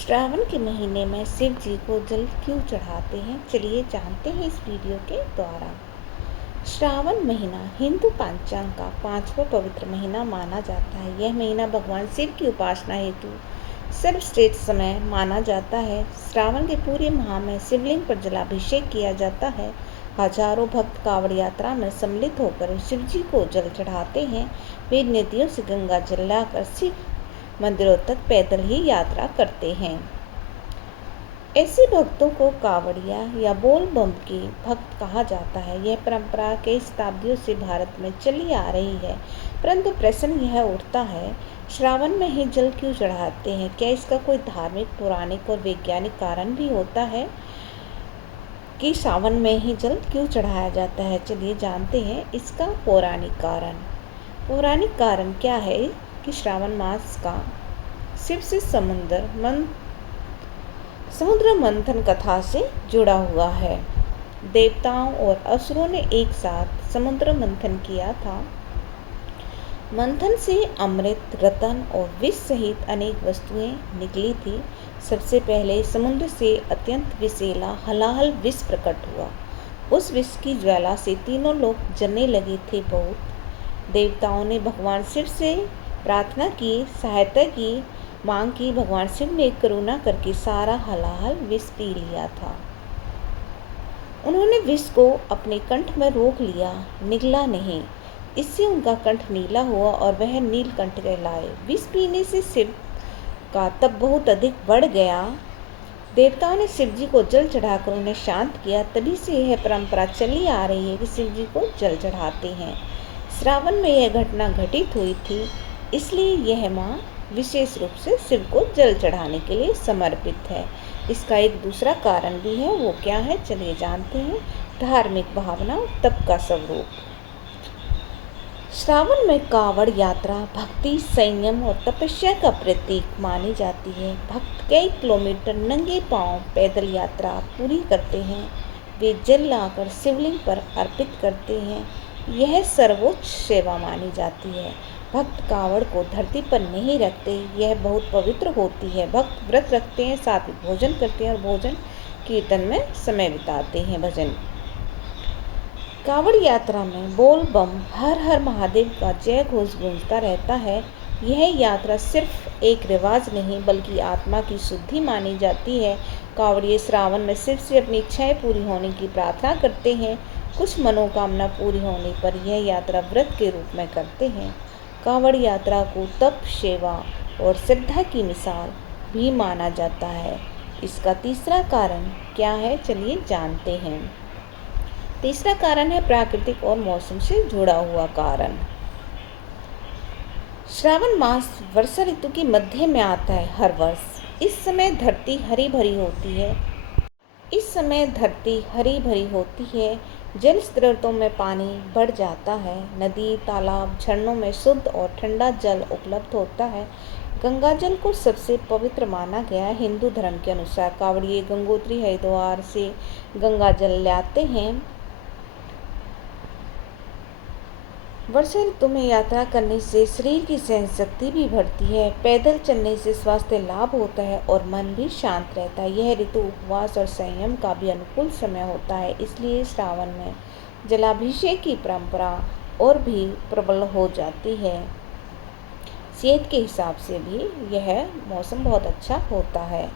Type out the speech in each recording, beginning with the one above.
श्रावण के महीने में शिव जी को जल क्यों चढ़ाते हैं, चलिए जानते हैं इस वीडियो के द्वारा। श्रावण महीना हिंदू पंचांग का 5वां पवित्र महीना माना जाता है। यह महीना भगवान शिव की उपासना हेतु सर्वश्रेष्ठ समय माना जाता है। श्रावण के पूरे माह में शिवलिंग पर जलाभिषेक किया जाता है। हजारों भक्त कांवड़ यात्रा में सम्मिलित होकर शिव जी को जल चढ़ाते हैं। वे नदियों से गंगा जल लाकर शिव मंदिरों तक पैदल ही यात्रा करते हैं। ऐसे भक्तों को कांवड़िया या बोल बम के भक्त कहा जाता है। यह परंपरा कई शताब्दियों से भारत में चली आ रही है, परंतु प्रश्न यह उठता है, श्रावण में ही जल क्यों चढ़ाते हैं? क्या इसका कोई धार्मिक, पौराणिक और वैज्ञानिक कारण भी होता है कि सावन में ही जल क्यों चढ़ाया जाता है? चलिए जानते हैं इसका पौराणिक कारण। पौराणिक कारण क्या है कि श्रावण मास का शिव से समुद्र मंथन कथा से जुड़ा हुआ है। देवताओं और असुरों ने एक साथ समुद्र मंथन किया था। मंथन से अमृत, रतन और विष सहित अनेक वस्तुएं निकली थी। सबसे पहले समुद्र से अत्यंत विषैला हलाहल विष प्रकट हुआ। उस विष की ज्वाला से तीनों लोग जलने लगे थे। बहुत देवताओं ने भगवान शिव से प्रार्थना की, सहायता की, मांग की। भगवान शिव ने करुणा करके सारा हलाहल विष पी लिया था। उन्होंने विष को अपने कंठ में रोक लिया, निगला नहीं। इससे उनका कंठ नीला हुआ और वह नीलकंठ कहलाए। विष पीने से शिव का तप बहुत अधिक बढ़ गया। देवताओं ने शिव जी को जल चढ़ाकर उन्हें शांत किया। तभी से यह परंपरा चली आ रही है कि शिव जी को जल चढ़ाते हैं। श्रावण में यह घटना घटित हुई थी, इसलिए यह माह विशेष रूप से शिव को जल चढ़ाने के लिए समर्पित है। इसका एक दूसरा कारण भी है, वो क्या है चलिए जानते हैं। धार्मिक भावना और तप का स्वरूप। श्रावण में कांवड़ यात्रा भक्ति, संयम और तपस्या का प्रतीक मानी जाती है। भक्त कई किलोमीटर नंगे पांव पैदल यात्रा पूरी करते हैं। वे जल लाकर शिवलिंग पर अर्पित करते हैं। यह सर्वोच्च सेवा मानी जाती है। भक्त कांवड़ को धरती पर नहीं रखते, यह बहुत पवित्र होती है। भक्त व्रत रखते हैं, सात्विक भोजन करते हैं और भोजन कीर्तन में समय बिताते हैं। भजन कांवड़ यात्रा में बोल बम हर हर महादेव का जय घोष गूंजता रहता है। यह यात्रा सिर्फ एक रिवाज नहीं बल्कि आत्मा की शुद्धि मानी जाती है। कांवड़िए श्रावण में शिव से अपनी इच्छाएं पूरी होने की प्रार्थना करते हैं। कुछ मनोकामना पूरी होने पर यह यात्रा व्रत के रूप में करते हैं। कांवड़ यात्रा को तप, सेवा और श्रद्धा की मिसाल भी माना जाता है। इसका तीसरा कारण क्या है चलिए जानते हैं। तीसरा कारण है प्राकृतिक और मौसम से जुड़ा हुआ कारण। श्रावण मास वर्षा ऋतु के मध्य में आता है हर वर्ष। इस समय धरती हरी भरी होती है। जल स्रोतों में पानी बढ़ जाता है। नदी, तालाब, झरनों में शुद्ध और ठंडा जल उपलब्ध होता है। गंगा जल को सबसे पवित्र माना गया है। हिंदू धर्म के अनुसार कांवड़िए गंगोत्री, हरिद्वार से गंगा जल लाते हैं। वर्षा ऋतु में यात्रा करने से शरीर की सहन शक्ति भी बढ़ती है। पैदल चलने से स्वास्थ्य लाभ होता है और मन भी शांत रहता है। यह ऋतु उपवास और संयम का भी अनुकूल समय होता है। इसलिए श्रावण में जलाभिषेक की परंपरा और भी प्रबल हो जाती है। सेहत के हिसाब से भी यह मौसम बहुत अच्छा होता है।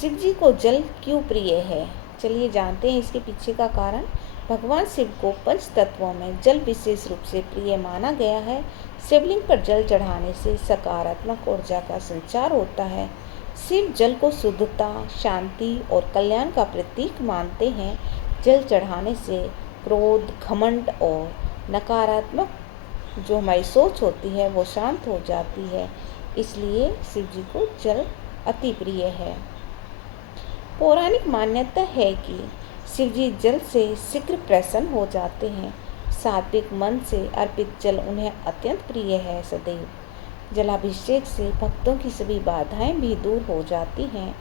शिव जी को जल क्यों प्रिय है चलिए जानते हैं इसके पीछे का कारण। भगवान शिव को पंच तत्वों में जल विशेष रूप से प्रिय माना गया है। शिवलिंग पर जल चढ़ाने से सकारात्मक ऊर्जा का संचार होता है। शिव जल को शुद्धता, शांति और कल्याण का प्रतीक मानते हैं। जल चढ़ाने से क्रोध, घमंड और नकारात्मक जो हमारी सोच होती है वो शांत हो जाती है। इसलिए शिव जी को जल अति प्रिय है। पौराणिक मान्यता है कि शिव जी जल से शीघ्र प्रसन्न हो जाते हैं। सात्विक मन से अर्पित जल उन्हें अत्यंत प्रिय है। सदैव जलाभिषेक से भक्तों की सभी बाधाएं भी दूर हो जाती हैं।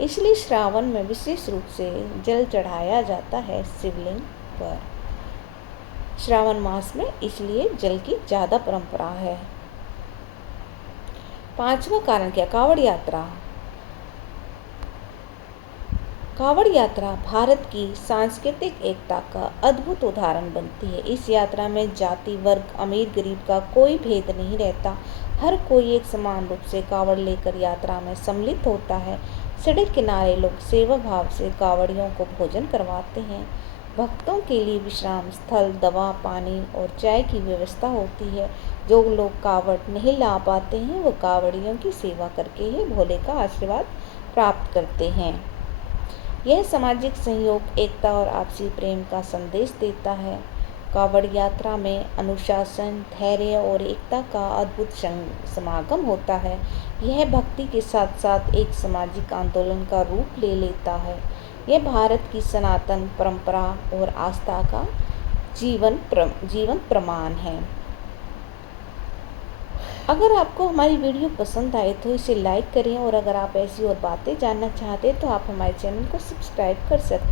इसलिए श्रावण में विशेष रूप से जल चढ़ाया जाता है शिवलिंग पर। श्रावण मास में इसलिए जल की ज़्यादा परंपरा है। पांचवा कारण क्या, कावड़ यात्रा। कावड़ यात्रा भारत की सांस्कृतिक एकता का अद्भुत उदाहरण बनती है। इस यात्रा में जाति, वर्ग, अमीर गरीब का कोई भेद नहीं रहता। हर कोई एक समान रूप से कावड़ लेकर यात्रा में सम्मिलित होता है। सड़क किनारे लोग सेवा भाव से कावड़ियों को भोजन करवाते हैं। भक्तों के लिए विश्राम स्थल, दवा, पानी और चाय की व्यवस्था होती है। जो लोग कावड़ नहीं ला पाते हैं वो कावड़ियों की सेवा करके ही भोले का आशीर्वाद प्राप्त करते हैं। यह सामाजिक सहयोग, एकता और आपसी प्रेम का संदेश देता है। कावड़ यात्रा में अनुशासन, धैर्य और एकता का अद्भुत समागम होता है। यह भक्ति के साथ साथ एक सामाजिक आंदोलन का रूप ले लेता है। यह भारत की सनातन परंपरा और आस्था का जीवन प्रमाण है। अगर आपको हमारी वीडियो पसंद आए तो इसे लाइक करें और अगर आप ऐसी और बातें जानना चाहते हैं तो आप हमारे चैनल को सब्सक्राइब कर सकते हैं।